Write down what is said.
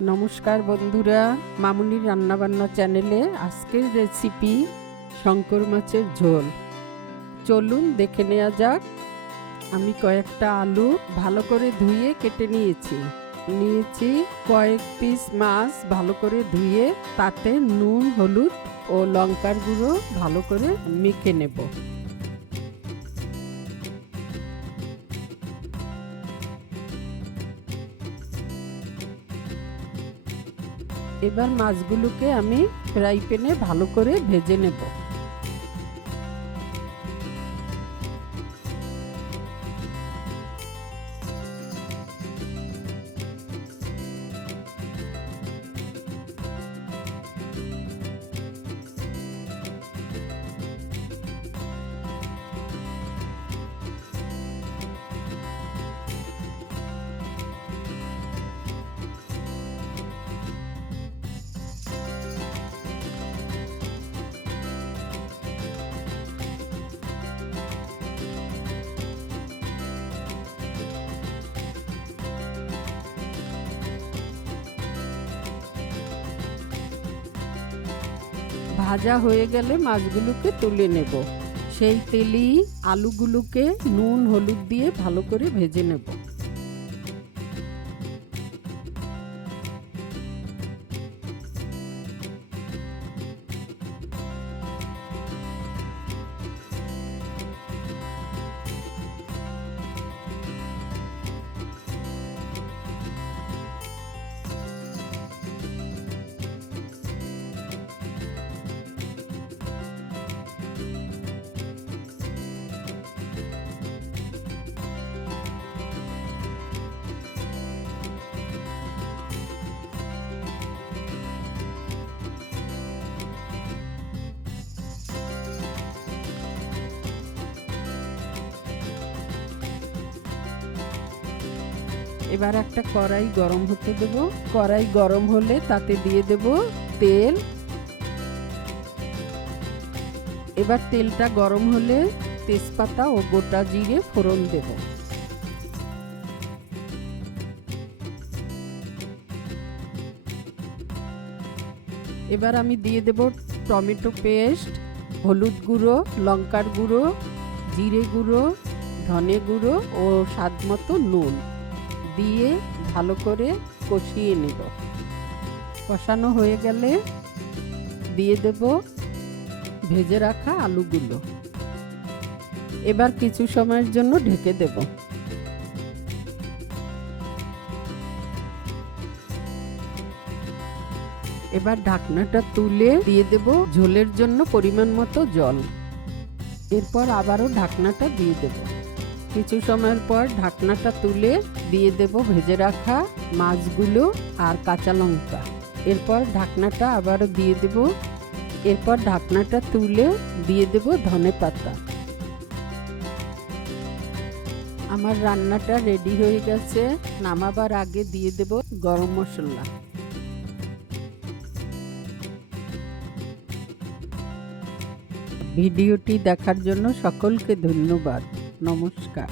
নমস্কার বন্ধুরা, মামুনির রান্নাবান্না চ্যানেলে আজকের রেসিপি শঙ্কর মাছের ঝোল। চলুন দেখে নেওয়া যাক। আমি কয়েকটা আলু ভালো করে ধুয়ে কেটে নিয়েছি কয়েক পিস মাছ ভালো করে ধুয়ে তাতে নুন, হলুদ ও লঙ্কার গুঁড়ো ভালো করে মেখে নেব। এবার মাছগুলোকে আমি ফ্রাই প্যানে ভালো করে ভেজে নেব। ভাজা হয়ে গেলে মাছগুলোকে তুলে নেব। সেই তেলেই আলুগুলোকে নুন, হলুদ দিয়ে ভালো করে ভেজে নেব। এবার একটা কড়াই গরম হতে দেব। কড়াই গরম হলে তাতে দিয়ে দেব তেল। এবার তেলটা গরম হলে তেজপাতা ও গোটা জিরে ফোড়ন দেব। এবার আমি দিয়ে দেব টমেটো পেস্ট, হলুদ গুঁড়ো, লঙ্কার গুঁড়ো, জিরে গুঁড়ো, ধনে গুঁড়ো ও স্বাদমতো নুন দিয়ে ভালো করে কষিয়ে নেব। কষানো হয়ে গেলে দিয়ে দেব ভেজে রাখা আলুগুলো। এবার কিছু সময়ের জন্য ঢেকে দেব। এবার ঢাকনাটা তুলে দিয়ে দেব ঝোলের জন্য পরিমাণ মতো জল। এরপর আবারও ঢাকনাটা দিয়ে দেব। কিছু সময়ের পর ঢাকনাটা তুলে দিয়ে দেব ভেজে রাখা মাছগুলো আর কাঁচা লঙ্কা। এরপর ঢাকনাটা আবারও দিয়ে দেব। এরপর ঢাকনাটা তুলে দিয়ে দেব ধনেপাতা। আমার রান্নাটা রেডি হয়ে গেছে। নামাবার আগে দিয়ে দেব গরম মশলা। ভিডিওটি দেখার জন্য সকলকে ধন্যবাদ। নমস্কার।